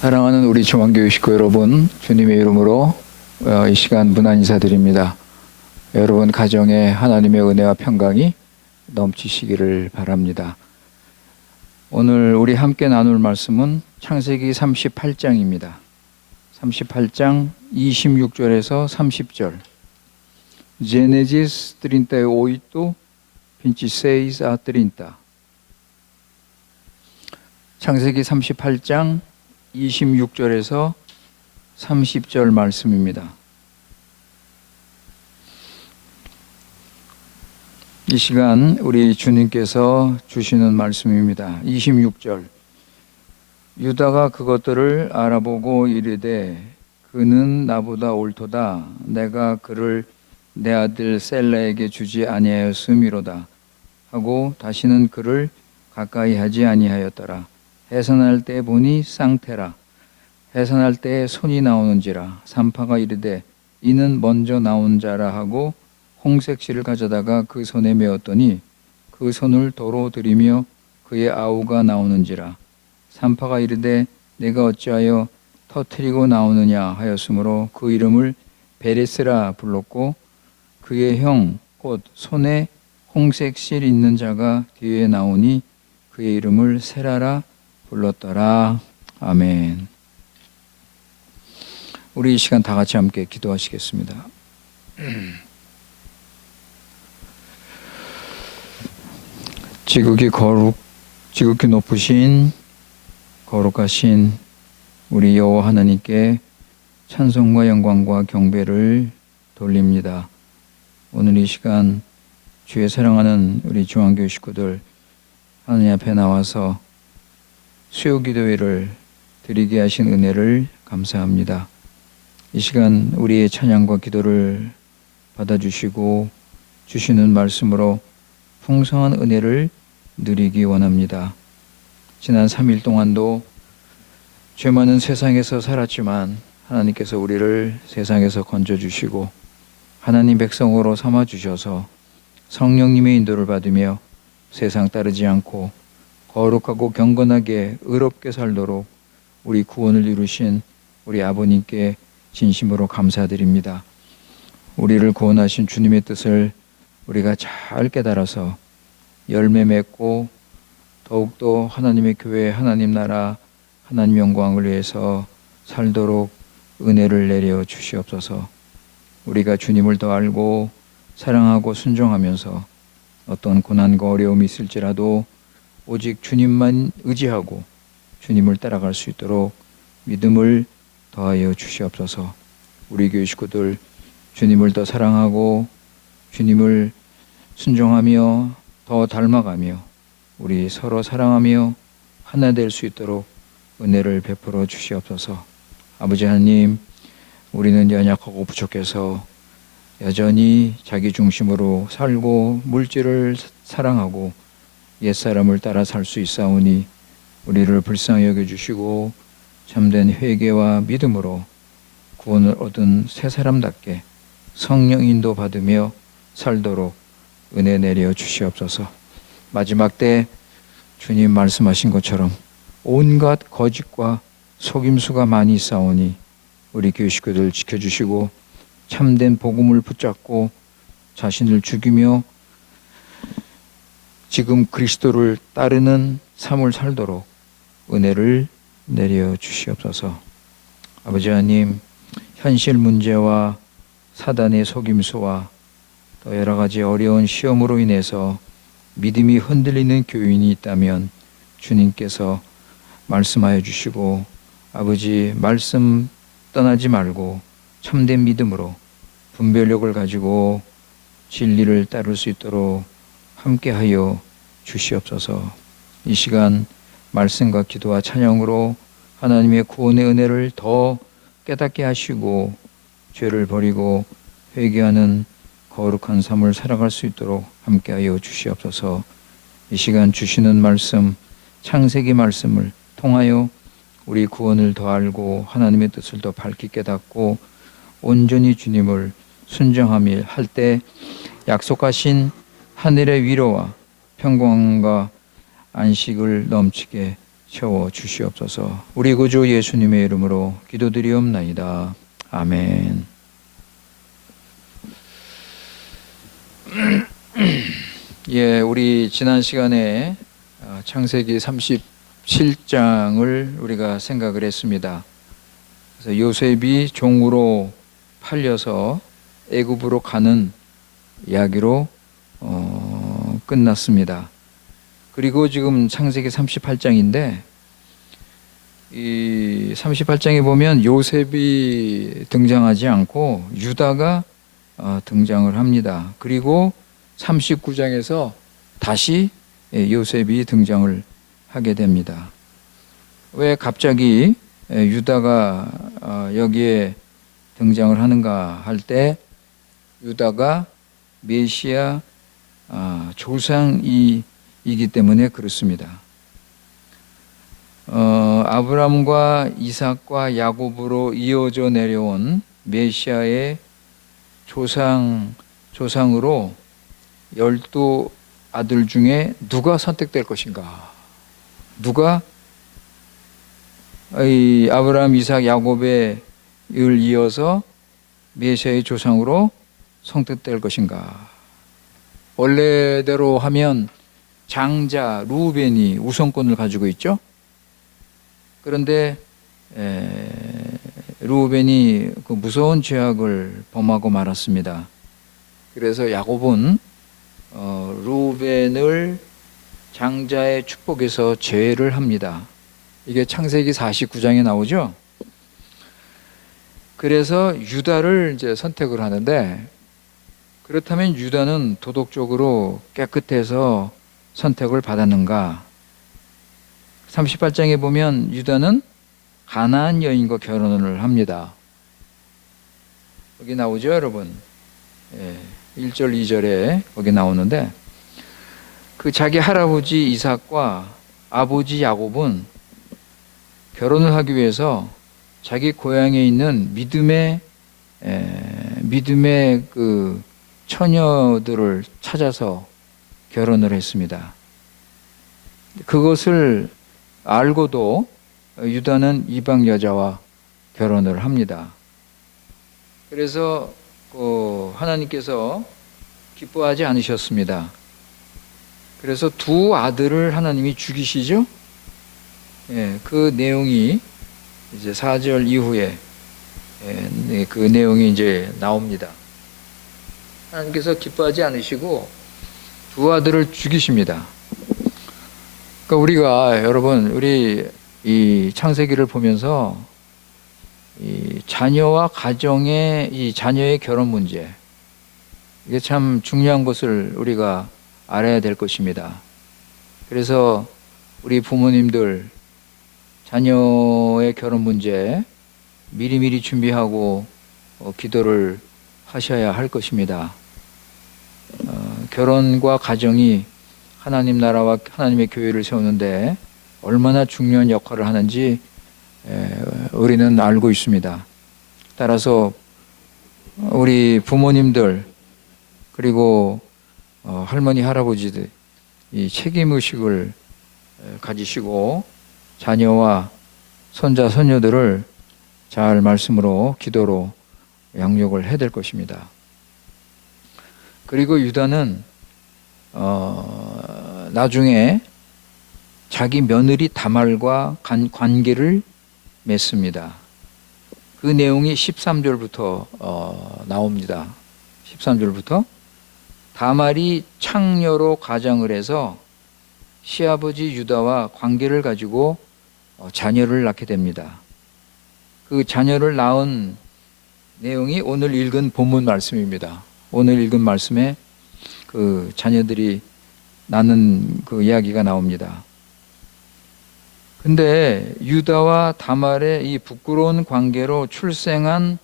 사랑하는 우리 중앙교회 식구 여러분, 주님의 이름으로 이 시간 문안 인사드립니다. 여러분 가정에 하나님의 은혜와 평강이 넘치시기를 바랍니다. 오늘 우리 함께 나눌 말씀은 창세기 38장입니다. 38장 26절에서 30절. Gênesis 38, 26 a 30. 창세기 38장 26절에서 30절 말씀입니다. 이 시간 우리 주님께서 주시는 말씀입니다. 26절. 유다가 그것들을 알아보고 이르되 그는 나보다 옳도다. 내가 그를 내 아들 셀라에게 주지 아니하였음이로다 하고 다시는 그를 가까이 하지 아니하였더라. 해산할 때 보니 쌍태라. 해산할 때 손이 나오는지라. 산파가 이르되 이는 먼저 나온 자라 하고 홍색 실을 가져다가 그 손에 메었더니 그 손을 도로 들이며 그의 아우가 나오는지라. 산파가 이르되 내가 어찌하여 터뜨리고 나오느냐 하였으므로 그 이름을 베레스라 불렀고 그의 형 곧 손에 홍색 실 있는 자가 뒤에 나오니 그의 이름을 세라라 불렀더라. 아멘. 우리 이 시간 다 같이 함께 기도하시겠습니다. 지극히 높으신 거룩하신 우리 여호와 하나님께 찬송과 영광과 경배를 돌립니다. 오늘 이 시간 주의 사랑하는 우리 중앙교회 식구들 하나님 앞에 나와서 수요 기도회를 드리게 하신 은혜를 감사합니다. 이 시간 우리의 찬양과 기도를 받아주시고 주시는 말씀으로 풍성한 은혜를 누리기 원합니다. 지난 3일 동안도 죄 많은 세상에서 살았지만 하나님께서 우리를 세상에서 건져주시고 하나님 백성으로 삼아주셔서 성령님의 인도를 받으며 세상 따르지 않고 거룩하고 경건하게 의롭게 살도록 우리 구원을 이루신 우리 아버님께 진심으로 감사드립니다. 우리를 구원하신 주님의 뜻을 우리가 잘 깨달아서 열매 맺고 더욱더 하나님의 교회, 하나님 나라, 하나님 영광을 위해서 살도록 은혜를 내려 주시옵소서. 우리가 주님을 더 알고 사랑하고 순종하면서 어떤 고난과 어려움이 있을지라도 오직 주님만 의지하고 주님을 따라갈 수 있도록 믿음을 더하여 주시옵소서. 우리 교회 식구들 주님을 더 사랑하고 주님을 순종하며 더 닮아가며 우리 서로 사랑하며 하나 될 수 있도록 은혜를 베풀어 주시옵소서. 아버지 하나님, 우리는 연약하고 부족해서 여전히 자기 중심으로 살고 물질을 사랑하고 옛사람을 따라 살 수 있사오니 우리를 불쌍히 여겨주시고 참된 회개와 믿음으로 구원을 얻은 새 사람답게 성령 인도 받으며 살도록 은혜 내려 주시옵소서. 마지막 때 주님 말씀하신 것처럼 온갖 거짓과 속임수가 많이 있사오니 우리 교회 식구들 지켜주시고 참된 복음을 붙잡고 자신을 죽이며 지금 그리스도를 따르는 삶을 살도록 은혜를 내려 주시옵소서. 아버지 하나님, 현실 문제와 사단의 속임수와 또 여러 가지 어려운 시험으로 인해서 믿음이 흔들리는 교인이 있다면 주님께서 말씀하여 주시고 아버지 말씀 떠나지 말고 참된 믿음으로 분별력을 가지고 진리를 따를 수 있도록 함께하여 주시옵소서. 이 시간 말씀과 기도와 찬양으로 하나님의 구원의 은혜를 더 깨닫게 하시고 죄를 버리고 회개하는 거룩한 삶을 살아갈 수 있도록 함께하여 주시옵소서. 이 시간 주시는 말씀, 창세기 말씀을 통하여 우리 구원을 더 알고 하나님의 뜻을 더 밝게 깨닫고 온전히 주님을 순종하며 할 때 약속하신 하늘의 위로와 평강과 안식을 넘치게 채워 주시옵소서. 우리 구주 예수님의 이름으로 기도드리옵나이다. 아멘. 예, 우리 지난 시간에 창세기 37장을 우리가 생각을 했습니다. 그래서 요셉이 종으로 팔려서 애굽으로 가는 이야기로 끝났습니다. 그리고 지금 창세기 38장인데 이 38장에 보면 요셉이 등장하지 않고 유다가 등장을 합니다. 그리고 39장에서 다시 요셉이 등장을 하게 됩니다. 왜 갑자기 유다가 여기에 등장을 하는가 할 때 유다가 메시아 조상이기 때문에 그렇습니다. 아브람과 이삭과 야곱으로 이어져 내려온 메시아의 조상으로 12 아들 중에 누가 선택될 것인가? 누가 이 아브라함, 이삭, 야곱의 을 이어서 메시아의 조상으로 선택될 것인가? 원래대로 하면 장자 루벤이 우선권을 가지고 있죠. 그런데 루벤이 그 무서운 죄악을 범하고 말았습니다. 그래서 야곱은 루벤을 장자의 축복에서 제외를 합니다. 이게 창세기 49장에 나오죠. 그래서 유다를 이제 선택을 하는데, 그렇다면 유다는 도덕적으로 깨끗해서 선택을 받았는가? 38장에 보면 유다는 가나안 여인과 결혼을 합니다. 여기 나오죠, 여러분? 1절, 2절에 거기 나오는데, 그 자기 할아버지 이삭과 아버지 야곱은 결혼을 하기 위해서 자기 고향에 있는 믿음의 그 처녀들을 찾아서 결혼을 했습니다. 그것을 알고도 유다는 이방 여자와 결혼을 합니다. 그래서 하나님께서 기뻐하지 않으셨습니다. 그래서 두 아들을 하나님이 죽이시죠. 그 내용이 이제 4절 이후에 그 내용이 이제 나옵니다. 하나님께서 기뻐하지 않으시고 두 아들을 죽이십니다. 그러니까 우리가 여러분 우리 이 창세기를 보면서 이 자녀와 가정의 이 자녀의 결혼 문제, 이게 참 중요한 것을 우리가 알아야 될 것입니다. 그래서 우리 부모님들 자녀의 결혼 문제 미리미리 준비하고 기도를 하셔야 할 것입니다. 결혼과 가정이 하나님 나라와 하나님의 교회를 세우는데 얼마나 중요한 역할을 하는지 우리는 알고 있습니다. 따라서 우리 부모님들 그리고 할머니 할아버지들 이 책임의식을 가지시고 자녀와 손자 손녀들을 잘 말씀으로 기도로 양육을 해야 될 것입니다. 그리고 유다는 나중에 자기 며느리 다말과 관계를 맺습니다. 그 내용이 13절부터 나옵니다. 13절부터 다말이 창녀로 가장을 해서 시아버지 유다와 관계를 가지고 자녀를 낳게 됩니다. 그 자녀를 낳은 내용이 오늘 읽은 본문 말씀입니다. 오늘 읽은 말씀에 그 자녀들이 낳는 그 이야기가 나옵니다. 근데 유다와 다말의 이 부끄러운 관계로 출생한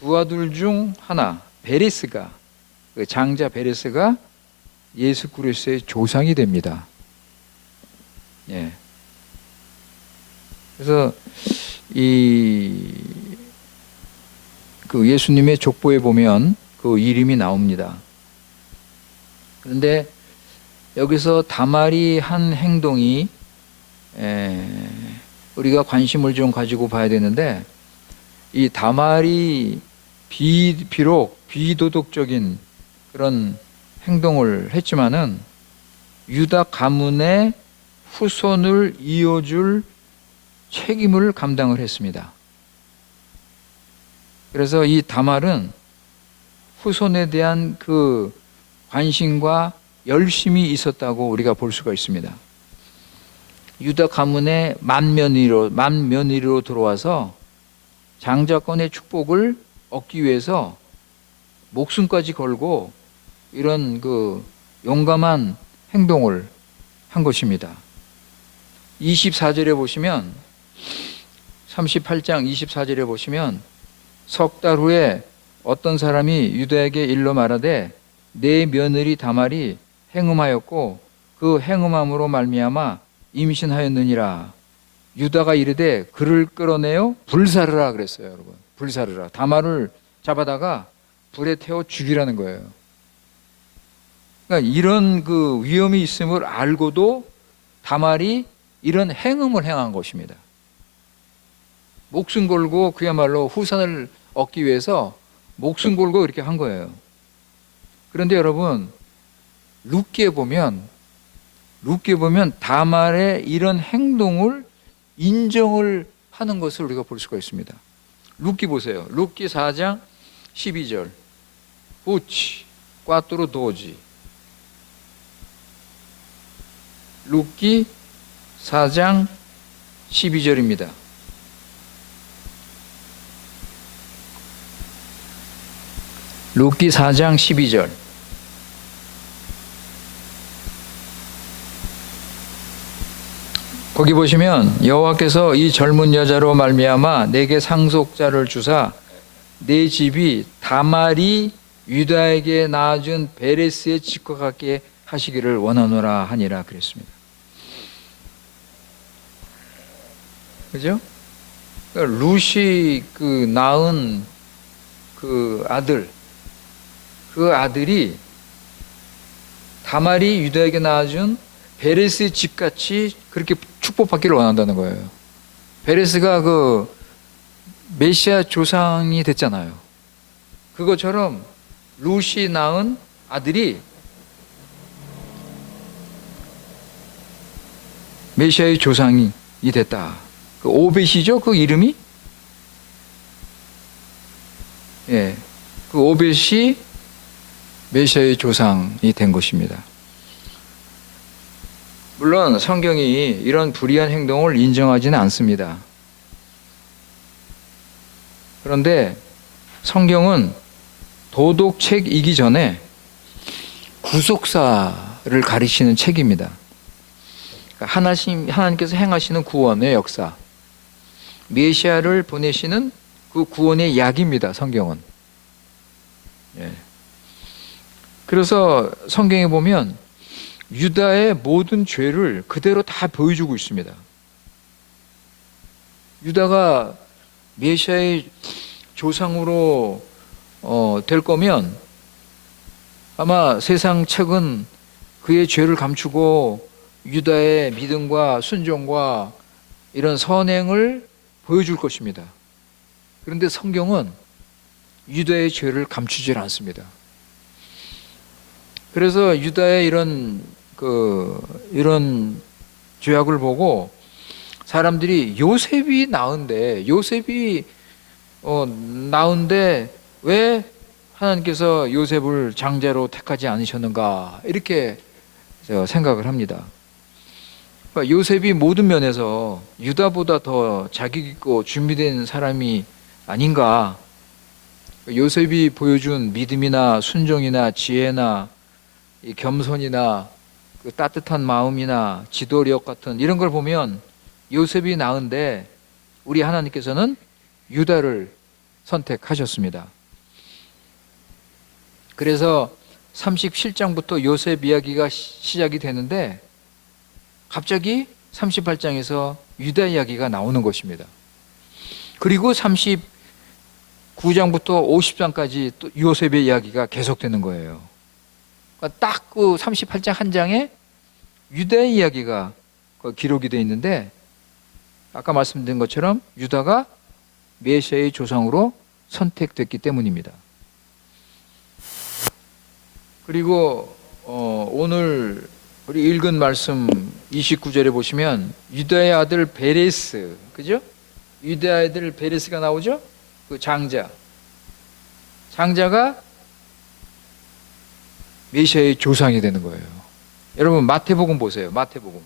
두 아들 중 하나, 베레스가, 그 장자 베레스가 예수 그리스도의 조상이 됩니다. 예. 그래서 그 예수님의 족보에 보면 그 이름이 나옵니다. 그런데 여기서 다말이 한 행동이 우리가 관심을 좀 가지고 봐야 되는데, 이 다말이 비록 비도덕적인 그런 행동을 했지만은 유다 가문의 후손을 이어줄 책임을 감당을 했습니다. 그래서 이 다말은 후손에 대한 그 관심과 열심이 있었다고 우리가 볼 수가 있습니다. 유다 가문의 만며느리로 들어와서 장자권의 축복을 얻기 위해서 목숨까지 걸고 이런 그 용감한 행동을 한 것입니다. 24절에 보시면 38장 24절에 보시면 석 달 후에 어떤 사람이 유다에게 일러 말하되 내 며느리 다말이 행음하였고 그 행음함으로 말미암아 임신하였느니라. 유다가 이르되 그를 끌어내어 불사르라 그랬어요. 여러분, 불사르라. 다말을 잡아다가 불에 태워 죽이라는 거예요. 그러니까 이런 그 위험이 있음을 알고도 다말이 이런 행음을 행한 것입니다. 목숨 걸고 그야말로 후산을 얻기 위해서 목숨 걸고 이렇게 한 거예요. 그런데 여러분, 룻기에 보면 다말의 이런 행동을 인정을 하는 것을 우리가 볼 수가 있습니다. 룻기 보세요. 룻기 4장 12절. 우치 꽈뚜로 도지. 룻기 4장 12절입니다. 룻기 4장 12절. 거기 보시면 여호와께서 이 젊은 여자로 말미암아 내게 상속자를 주사 내 집이 다말이 유다에게 낳아준 베레스의 집과 같게 하시기를 원하노라 하니라 그랬습니다. 그죠? 그러니까 룻이 그 낳은 그 아들이 다말이 유다에게 낳아준 베레스의 집같이 그렇게 축복받기를 원한다는 거예요. 베레스가 그 메시아 조상이 됐잖아요. 그것처럼 룻이 낳은 아들이 메시아의 조상이 됐다. 그 오벳이죠, 그 이름이? 예, 그 오벳이 메시아의 조상이 된 것입니다. 물론 성경이 이런 불의한 행동을 인정하지는 않습니다. 그런데 성경은 도덕책이기 전에 구속사를 가리키는 책입니다. 하나님께서 행하시는 구원의 역사, 메시아를 보내시는 그 구원의 약입니다. 성경은. 예. 그래서 성경에 보면 유다의 모든 죄를 그대로 다 보여주고 있습니다. 유다가 메시아의 조상으로 될 거면 아마 세상 책은 그의 죄를 감추고 유다의 믿음과 순종과 이런 선행을 보여줄 것입니다. 그런데 성경은 유다의 죄를 감추질 않습니다. 그래서 유다의 이런 죄악을 보고 사람들이 요셉이 나은데 왜 하나님께서 요셉을 장자로 택하지 않으셨는가 이렇게 생각을 합니다. 그러니까 요셉이 모든 면에서 유다보다 더 자격 있고 준비된 사람이 아닌가. 요셉이 보여준 믿음이나 순종이나 지혜나 이 겸손이나 그 따뜻한 마음이나 지도력 같은 이런 걸 보면 요셉이 나은데 우리 하나님께서는 유다를 선택하셨습니다. 그래서 37장부터 요셉 이야기가 시작이 되는데 갑자기 38장에서 유다 이야기가 나오는 것입니다. 그리고 39장부터 50장까지 또 요셉의 이야기가 계속되는 거예요. 딱 그 38장 한 장에 유다의 이야기가 기록이 되어 있는데 아까 말씀드린 것처럼 유다가 메시아의 조상으로 선택됐기 때문입니다. 그리고 오늘 우리 읽은 말씀 29절에 보시면 유다의 아들 베레스, 그죠? 유다의 아들 베레스가 나오죠? 그 장자가 메시아의 조상이 되는 거예요. 여러분 마태복음 보세요. 마태복음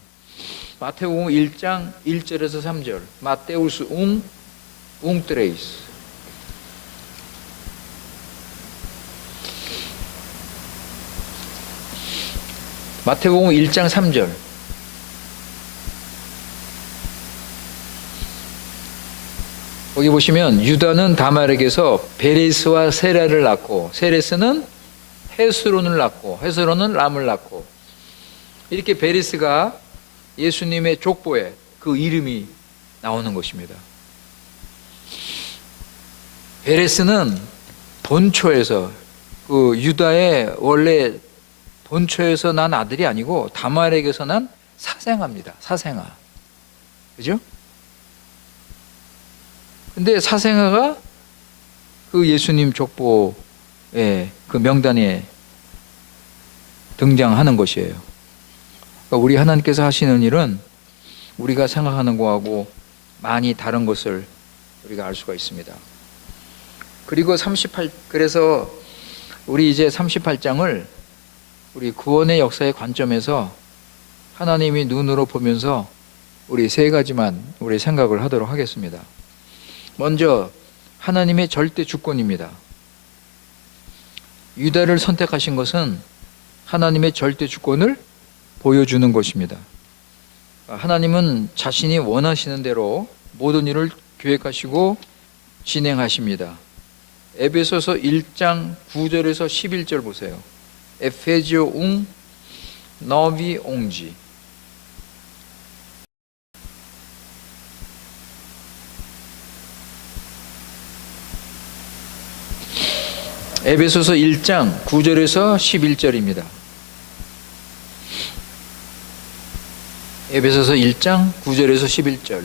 1장 1절에서 3절. 마테우스 웅트레이스. 마태복음 1장 3절. 거기 보시면 유다는 다말에게서 베레스와 세라를 낳고 세레스는 헤스론을 낳고 헤스론은 람을 낳고 이렇게 베레스가 예수님의 족보에 그 이름이 나오는 것입니다. 베레스는 본초에서 그 유다의 원래 본초에서 난 아들이 아니고 다말에게서 난 사생아입니다. 사생아. 그죠? 근데 사생아가 그 예수님 족보의 그 명단에 등장하는 것이에요. 그러니까 우리 하나님께서 하시는 일은 우리가 생각하는 거하고 많이 다른 것을 우리가 알 수가 있습니다. 그리고 그래서 우리 이제 38장을 우리 구원의 역사의 관점에서 하나님이 눈으로 보면서 우리 세 가지만 우리 생각을 하도록 하겠습니다. 먼저 하나님의 절대 주권입니다. 유다를 선택하신 것은 하나님의 절대 주권을 보여주는 것입니다. 하나님은 자신이 원하시는 대로 모든 일을 계획하시고 진행하십니다. 에베소서 1장 9절에서 11절 보세요. 에페지오 너비 옹지. 에베소서 1장 9절에서 11절입니다. 에베소서 1장 9절에서 11절.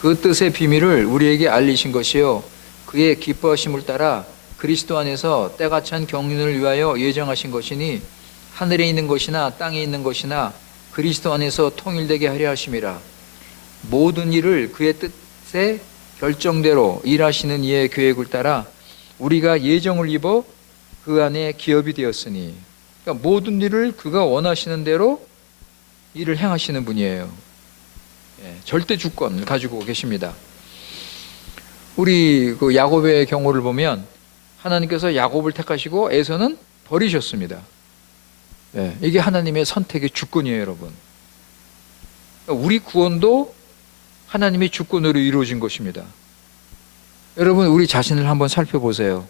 그 뜻의 비밀을 우리에게 알리신 것이요 그의 기뻐하심을 따라 그리스도 안에서 때가 찬 경륜을 위하여 예정하신 것이니 하늘에 있는 것이나 땅에 있는 것이나 그리스도 안에서 통일되게 하려 하심이라. 모든 일을 그의 뜻에 결정대로 일하시는 이의 계획을 따라 우리가 예정을 입어 그 안에 기업이 되었으니, 그러니까 모든 일을 그가 원하시는 대로 일을 행하시는 분이에요. 절대 주권을 가지고 계십니다. 우리 그 야곱의 경우를 보면 하나님께서 야곱을 택하시고 에서는 버리셨습니다. 이게 하나님의 선택의 주권이에요, 여러분. 그러니까 우리 구원도 하나님의 주권으로 이루어진 것입니다. 여러분, 우리 자신을 한번 살펴보세요.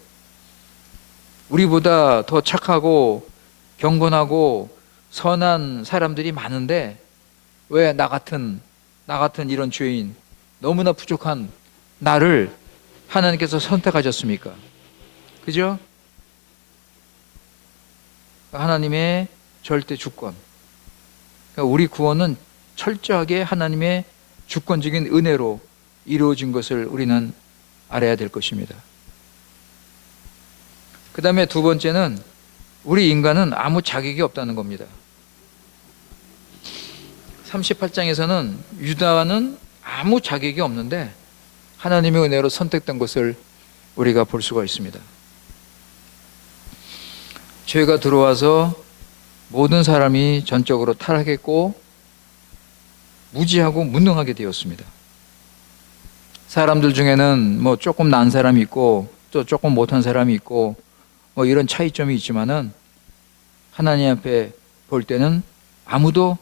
우리보다 더 착하고 경건하고 선한 사람들이 많은데 왜 나 같은 이런 죄인, 너무나 부족한 나를 하나님께서 선택하셨습니까? 그죠? 하나님의 절대 주권. 그러니까 우리 구원은 철저하게 하나님의 주권적인 은혜로 이루어진 것을 우리는 알아야 될 것입니다. 그 다음에 두 번째는 우리 인간은 아무 자격이 없다는 겁니다. 38장에서는 유다는 아무 자격이 없는데 하나님의 은혜로 선택된 것을 우리가 볼 수가 있습니다. 죄가 들어와서 모든 사람이 전적으로 타락했고 무지하고 무능하게 되었습니다. 사람들 중에는 뭐 조금 난 사람이 있고 또 조금 못한 사람이 있고 뭐 이런 차이점이 있지만은 하나님 앞에 볼 때는 아무도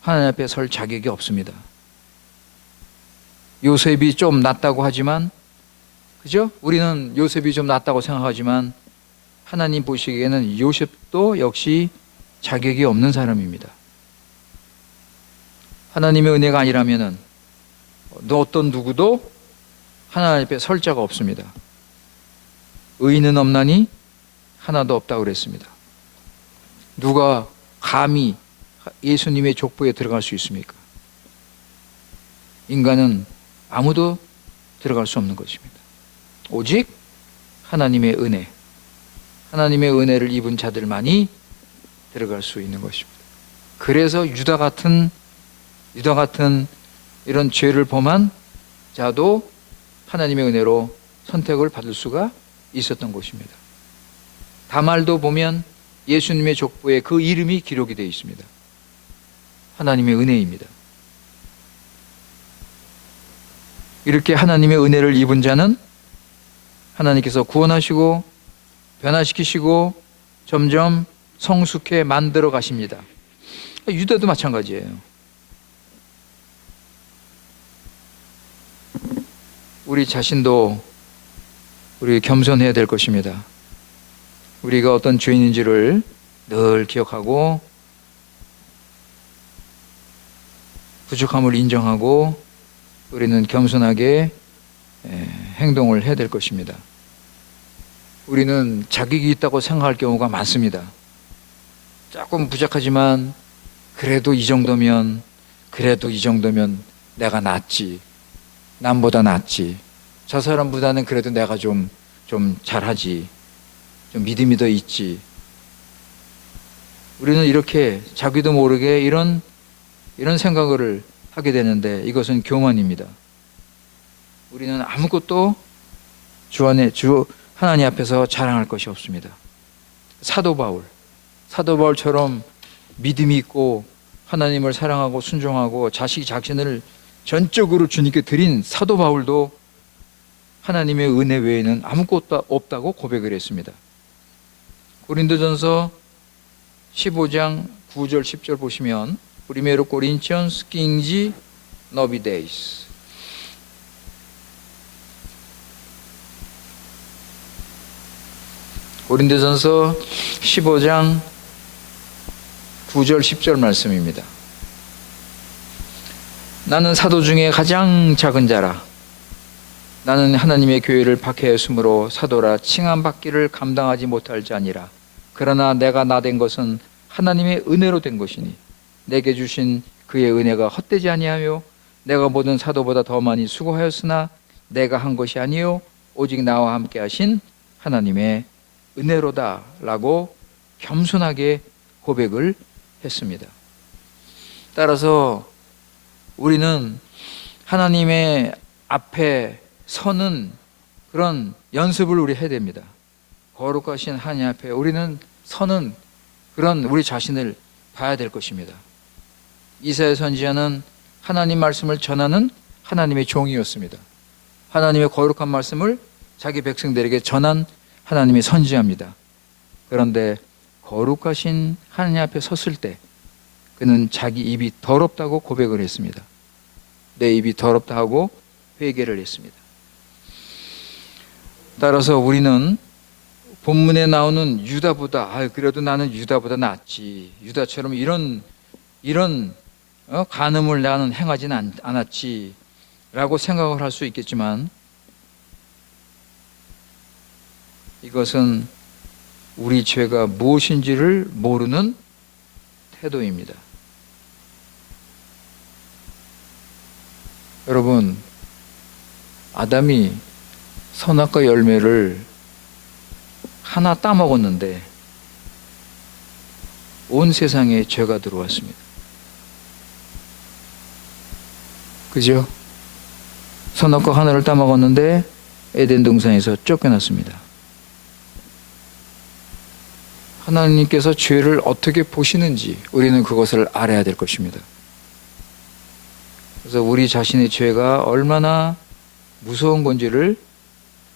하나님 앞에 설 자격이 없습니다. 요셉이 좀 낫다고 하지만, 그죠? 우리는 요셉이 좀 낫다고 생각하지만 하나님 보시기에는 요셉도 역시 자격이 없는 사람입니다. 하나님의 은혜가 아니라면은 어떤 누구도 하나님 앞에 설 자가 없습니다. 의인은 없나니 하나도 없다고 그랬습니다. 누가 감히 예수님의 족보에 들어갈 수 있습니까? 인간은 아무도 들어갈 수 없는 것입니다. 오직 하나님의 은혜, 하나님의 은혜를 입은 자들만이 들어갈 수 있는 것입니다. 그래서 유다 같은 이런 죄를 범한 자도 하나님의 은혜로 선택을 받을 수가 있었던 것입니다. 다말도 보면 예수님의 족보에 그 이름이 기록이 되어 있습니다. 하나님의 은혜입니다. 이렇게 하나님의 은혜를 입은 자는 하나님께서 구원하시고 변화시키시고 점점 성숙해 만들어 가십니다. 유다도 마찬가지예요. 우리 자신도 우리 겸손해야 될 것입니다. 우리가 어떤 죄인인지를 늘 기억하고 부족함을 인정하고 우리는 겸손하게 행동을 해야 될 것입니다. 우리는 자격이 있다고 생각할 경우가 많습니다. 조금 부족하지만 그래도 이 정도면 내가 낫지. 남보다 낫지. 저 사람보다는 그래도 내가 좀 잘하지. 좀 믿음이 더 있지. 우리는 이렇게 자기도 모르게 이런 생각을 하게 되는데 이것은 교만입니다. 우리는 아무것도 주 하나님 앞에서 자랑할 것이 없습니다. 사도 바울처럼 믿음이 있고 하나님을 사랑하고 순종하고 자신을 전적으로 주님께 드린 사도 바울도 하나님의 은혜 외에는 아무것도 없다고 고백을 했습니다. 고린도전서 15장 9절 10절 보시면 Primeiro Coríntios 15, 9, 10. 고린도전서 15장 9절 10절 말씀입니다. 나는 사도 중에 가장 작은 자라. 나는 하나님의 교회를 박해하였으므로 사도라 칭함받기를 감당하지 못할 자니라. 그러나 내가 나된 것은 하나님의 은혜로 된 것이니 내게 주신 그의 은혜가 헛되지 아니하며 내가 모든 사도보다 더 많이 수고하였으나 내가 한 것이 아니요 오직 나와 함께 하신 하나님의 은혜로다 라고 겸손하게 고백을 했습니다. 따라서 우리는 하나님의 앞에 서는 그런 연습을 우리 해야 됩니다. 거룩하신 하나님 앞에 우리는 서는 그런 우리 자신을 봐야 될 것입니다. 이사야 선지자는 하나님 말씀을 전하는 하나님의 종이었습니다. 하나님의 거룩한 말씀을 자기 백성들에게 전한 하나님의 선지자입니다. 그런데 거룩하신 하나님 앞에 섰을 때 그는 자기 입이 더럽다고 고백을 했습니다. 내 입이 더럽다 하고 회개를 했습니다. 따라서 우리는 본문에 나오는 유다보다 그래도 나는 유다보다 낫지. 유다처럼 이런 간음을 나는 행하지는 않았지 라고 생각을 할 수 있겠지만 이것은 우리 죄가 무엇인지를 모르는 태도입니다. 여러분, 아담이 선악과 열매를 하나 따먹었는데 온 세상에 죄가 들어왔습니다. 그죠? 선악과 하나를 따먹었는데 에덴 동산에서 쫓겨났습니다. 하나님께서 죄를 어떻게 보시는지 우리는 그것을 알아야 될 것입니다. 그래서 우리 자신의 죄가 얼마나 무서운 건지를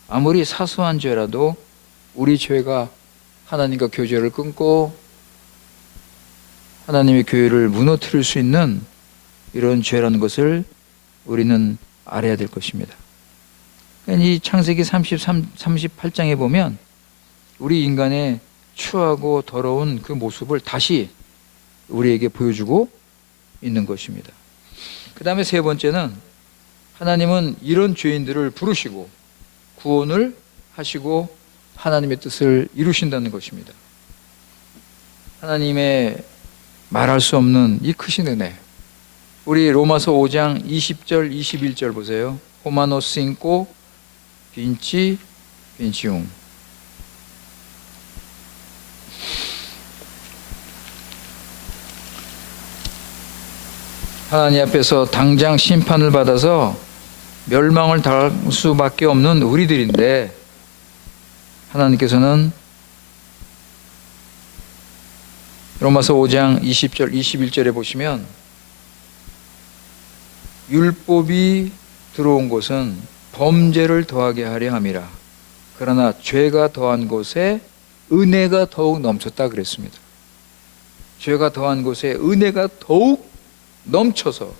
아무리 사소한 죄라도 우리 죄가 하나님과 교제를 끊고 하나님의 교회를 무너뜨릴 수 있는 이런 죄라는 것을 우리는 알아야 될 것입니다. 이 창세기 38장에 보면 우리 인간의 추하고 더러운 그 모습을 다시 우리에게 보여주고 있는 것입니다. 그 다음에 세 번째는 하나님은 이런 죄인들을 부르시고 구원을 하시고 하나님의 뜻을 이루신다는 것입니다. 하나님의 말할 수 없는 이 크신 은혜, 우리 로마서 5장 20절 21절 보세요. 호마노 신고 빈치 빈치웅. 하나님 앞에서 당장 심판을 받아서 멸망을 당할 수밖에 없는 우리들인데, 하나님께서는 로마서 5장 20절 21절에 보시면 율법이 들어온 곳은 범죄를 더하게 하려 함이라. 그러나 죄가 더한 곳에 은혜가 더욱 넘쳤다 그랬습니다. 죄가 더한 곳에 은혜가 더욱 넘쳐서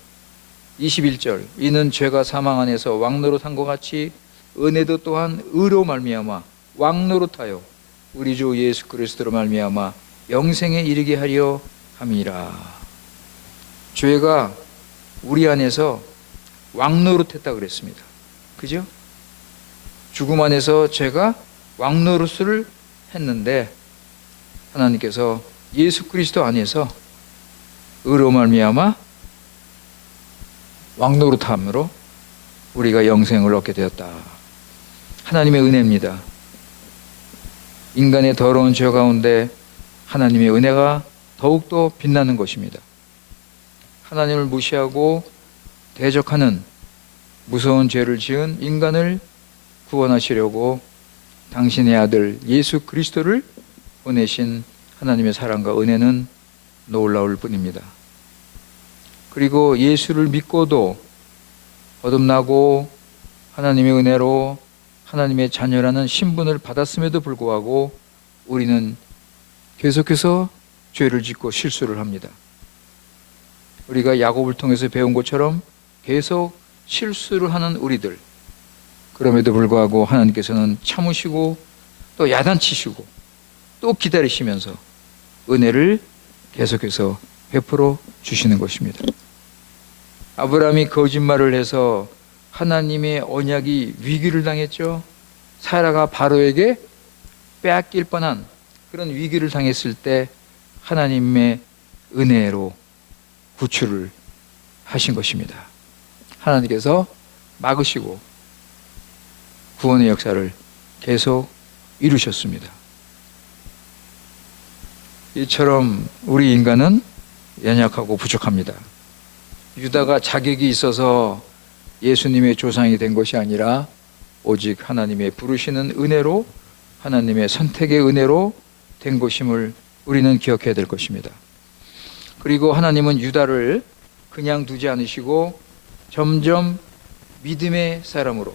21절, 이는 죄가 사망 안에서 왕노릇한 것 같이 은혜도 또한 의로 말미암아 왕노릇하여 우리 주 예수 그리스도로 말미암아 영생에 이르게 하려 함이라. 죄가 우리 안에서 왕노릇했다 그랬습니다. 그죠? 죽음 안에서 죄가 왕노릇을 했는데, 하나님께서 예수 그리스도 안에서 의로 말미암아 왕노릇함으로 우리가 영생을 얻게 되었다. 하나님의 은혜입니다. 인간의 더러운 죄 가운데 하나님의 은혜가 더욱더 빛나는 것입니다. 하나님을 무시하고 대적하는 무서운 죄를 지은 인간을 구원하시려고 당신의 아들 예수 그리스도를 보내신 하나님의 사랑과 은혜는 놀라울 뿐입니다. 그리고 예수를 믿고도 거듭나고 하나님의 은혜로 하나님의 자녀라는 신분을 받았음에도 불구하고 우리는 계속해서 죄를 짓고 실수를 합니다. 우리가 야곱을 통해서 배운 것처럼 계속 실수를 하는 우리들, 그럼에도 불구하고 하나님께서는 참으시고 또 야단치시고 또 기다리시면서 은혜를 계속해서 베풀어 주시는 것입니다. 아브라함이 거짓말을 해서 하나님의 언약이 위기를 당했죠. 사라가 바로에게 빼앗길 뻔한 그런 위기를 당했을 때 하나님의 은혜로 구출을 하신 것입니다. 하나님께서 막으시고 구원의 역사를 계속 이루셨습니다. 이처럼 우리 인간은 연약하고 부족합니다. 유다가 자격이 있어서 예수님의 조상이 된 것이 아니라 오직 하나님의 부르시는 은혜로, 하나님의 선택의 은혜로 된 것임을 우리는 기억해야 될 것입니다. 그리고 하나님은 유다를 그냥 두지 않으시고 점점 믿음의 사람으로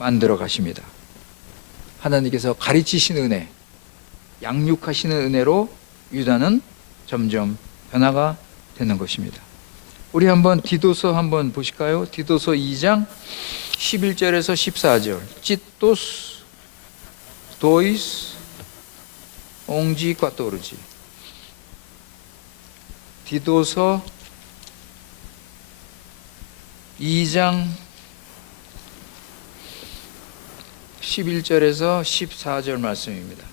만들어 가십니다. 하나님께서 가르치신 은혜, 양육하시는 은혜로 유다는 점점 변화가 되는 것입니다. 우리 한번 디도서 한번 보실까요? 디도서 2장 11절에서 14절. 찌토스 도이스 옹지 꽈토르지. 디도서 2장 11절에서 14절 말씀입니다.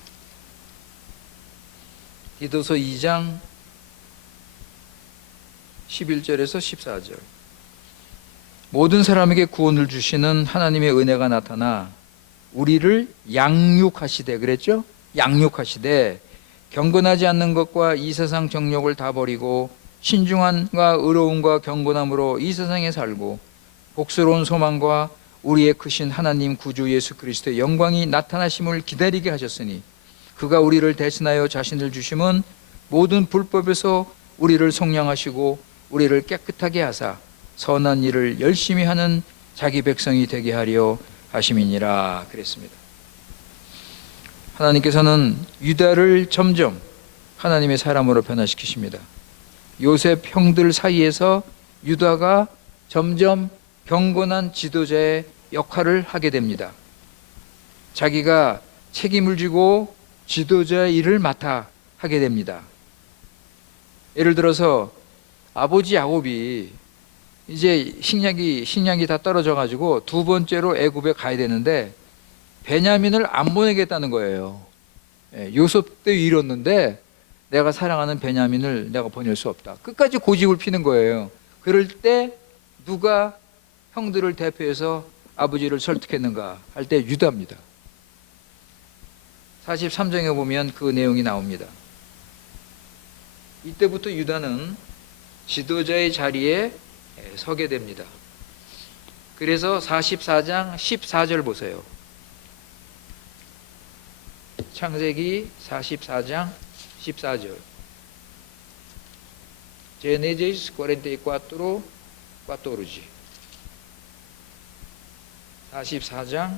디도서 2장 11절에서 14절. 모든 사람에게 구원을 주시는 하나님의 은혜가 나타나 우리를 양육하시되, 그랬죠? 양육하시되 경건하지 않는 것과 이 세상 정욕을 다 버리고 신중함과 의로움과 경건함으로 이 세상에 살고 복스러운 소망과 우리의 크신 하나님 구주 예수 그리스도의 영광이 나타나심을 기다리게 하셨으니 그가 우리를 대신하여 자신을 주심은 모든 불법에서 우리를 속량하시고 우리를 깨끗하게 하사 선한 일을 열심히 하는 자기 백성이 되게 하려 하심이니라 그랬습니다. 하나님께서는 유다를 점점 하나님의 사람으로 변화시키십니다. 요셉 형들 사이에서 유다가 점점 경건한 지도자의 역할을 하게 됩니다. 자기가 책임을 지고 지도자의 일을 맡아 하게 됩니다. 예를 들어서 아버지 야곱이 이제 식량이 다 떨어져 가지고 두 번째로 애굽에 가야 되는데 베냐민을 안 보내겠다는 거예요. 요셉 때 잃었는데 내가 사랑하는 베냐민을 내가 보낼 수 없다. 끝까지 고집을 피는 거예요. 그럴 때 누가 형들을 대표해서 아버지를 설득했는가 할 때 유다입니다. 43장에 보면 그 내용이 나옵니다. 이때부터 유다는 지도자의 자리에 서게 됩니다. 그래서 44장 14절 보세요. 창세기 44장 14절. Gênesis 44, 14. 44장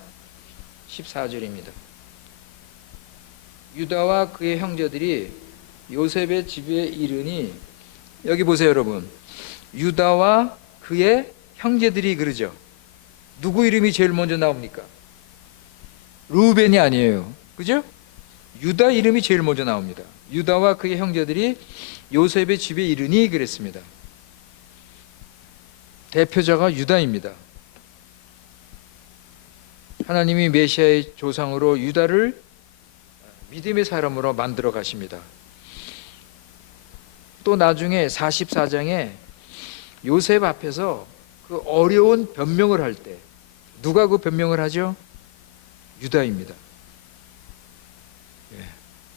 14절입니다. 유다와 그의 형제들이 요셉의 집에 이르니, 여기 보세요 여러분. 유다와 그의 형제들이 그러죠. 누구 이름이 제일 먼저 나옵니까? 루벤이 아니에요. 그죠? 유다 이름이 제일 먼저 나옵니다. 유다와 그의 형제들이 요셉의 집에 이르니 그랬습니다. 대표자가 유다입니다. 하나님이 메시아의 조상으로 유다를 믿음의 사람으로 만들어 가십니다. 또 나중에 44장에 요셉 앞에서 그 어려운 변명을 할 때 누가 그 변명을 하죠? 유다입니다.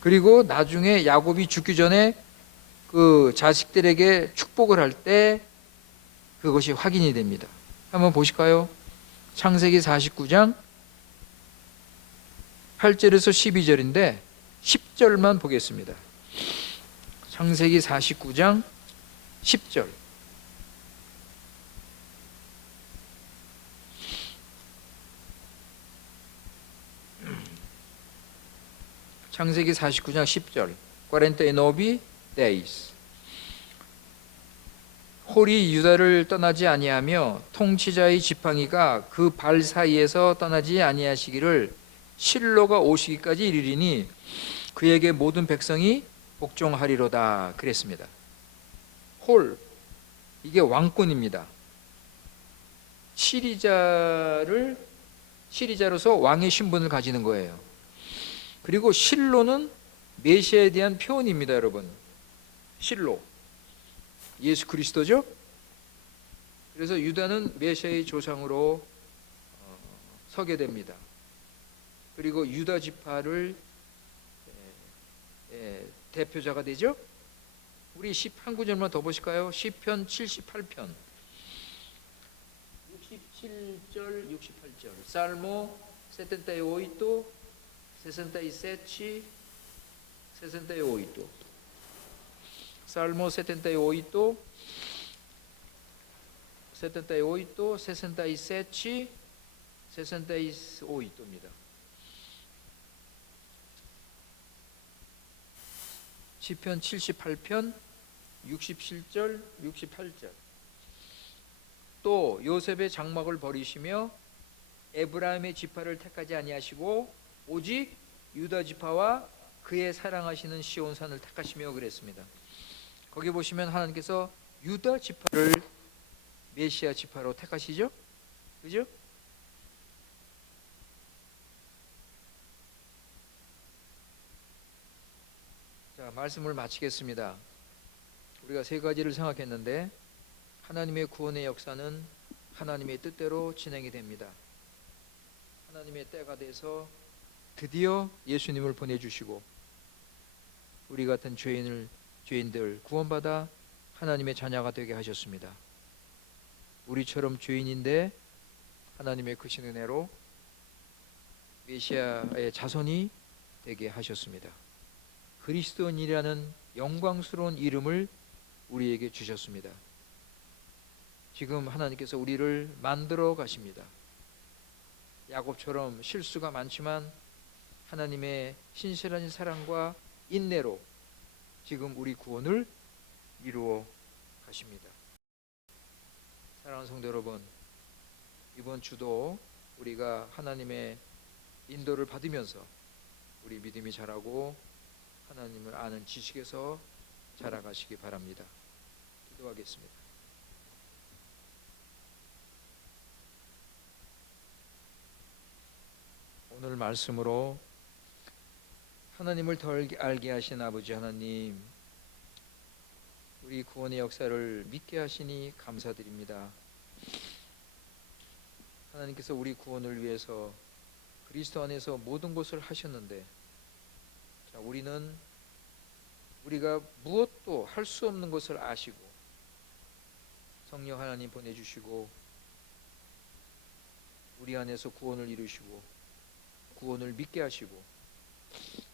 그리고 나중에 야곱이 죽기 전에 그 자식들에게 축복을 할 때 그것이 확인이 됩니다. 한번 보실까요? 창세기 49장 8절에서 12절인데 10절만 보겠습니다. 창세기 49장 10절. 창세기 49장 10절. 49 days. 홀이 유다를 떠나지 아니하며 통치자의 지팡이가 그 발 사이에서 떠나지 아니하시기를 실로가 오시기까지 이르리니 그에게 모든 백성이 복종하리로다 그랬습니다. 홀, 이게 왕권입니다. 치리자로서 왕의 신분을 가지는 거예요. 그리고 실로는 메시아에 대한 표현입니다, 여러분. 실로, 예수 그리스도죠. 그래서 유다는 메시아의 조상으로 서게 됩니다. 그리고 유다 지파를 대표자가 되죠. 우리 한 구절만 더 보실까요? 시편 78편 67절 68절. Salmo 78, 67, 68. Salmo 78, 78, 67, 68입니다. 시편 78편 67절 68절. 또 요셉의 장막을 버리시며 에브라임의 지파를 택하지 아니하시고 오직 유다 지파와 그의 사랑하시는 시온산을 택하시며 그랬습니다. 거기 보시면 하나님께서 유다 지파를 메시아 지파로 택하시죠? 그죠? 자, 말씀을 마치겠습니다. 우리가 세 가지를 생각했는데, 하나님의 구원의 역사는 하나님의 뜻대로 진행이 됩니다. 하나님의 때가 돼서 드디어 예수님을 보내주시고 우리 같은 죄인들 구원받아 하나님의 자녀가 되게 하셨습니다. 우리처럼 죄인인데 하나님의 크신 은혜로 메시아의 자손이 되게 하셨습니다. 그리스도인이라는 영광스러운 이름을 우리에게 주셨습니다. 지금 하나님께서 우리를 만들어 가십니다. 야곱처럼 실수가 많지만 하나님의 신실한 사랑과 인내로 지금 우리 구원을 이루어 가십니다. 사랑하는 성도 여러분, 이번 주도 우리가 하나님의 인도를 받으면서 우리 믿음이 자라고 하나님을 아는 지식에서 자라가시기 바랍니다. 기도하겠습니다. 오늘 말씀으로 하나님을 더 알게 하신 아버지 하나님, 우리 구원의 역사를 믿게 하시니 감사드립니다. 하나님께서 우리 구원을 위해서 그리스도 안에서 모든 것을 하셨는데, 우리는 우리가 무엇도 할 수 없는 것을 아시고 성령 하나님 보내주시고 우리 안에서 구원을 이루시고 구원을 믿게 하시고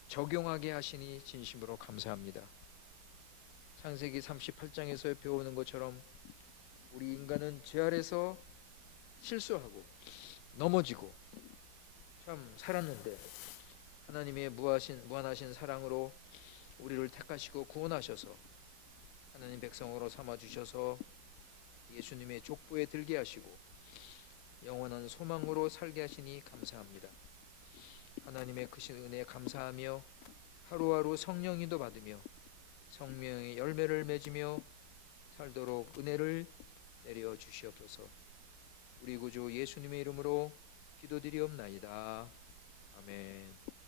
적용하게 하시니 진심으로 감사합니다. 창세기 38장에서 배우는 것처럼 우리 인간은 죄 아래서 실수하고 넘어지고 참 살았는데, 하나님의 무한하신 사랑으로 우리를 택하시고 구원하셔서 하나님 백성으로 삼아주셔서 예수님의 족보에 들게 하시고 영원한 소망으로 살게 하시니 감사합니다. 하나님의 크신 은혜에 감사하며 하루하루 성령인도 받으며 성령의 열매를 맺으며 살도록 은혜를 내려 주시옵소서. 우리 구주 예수님의 이름으로 기도드리옵나이다. 아멘.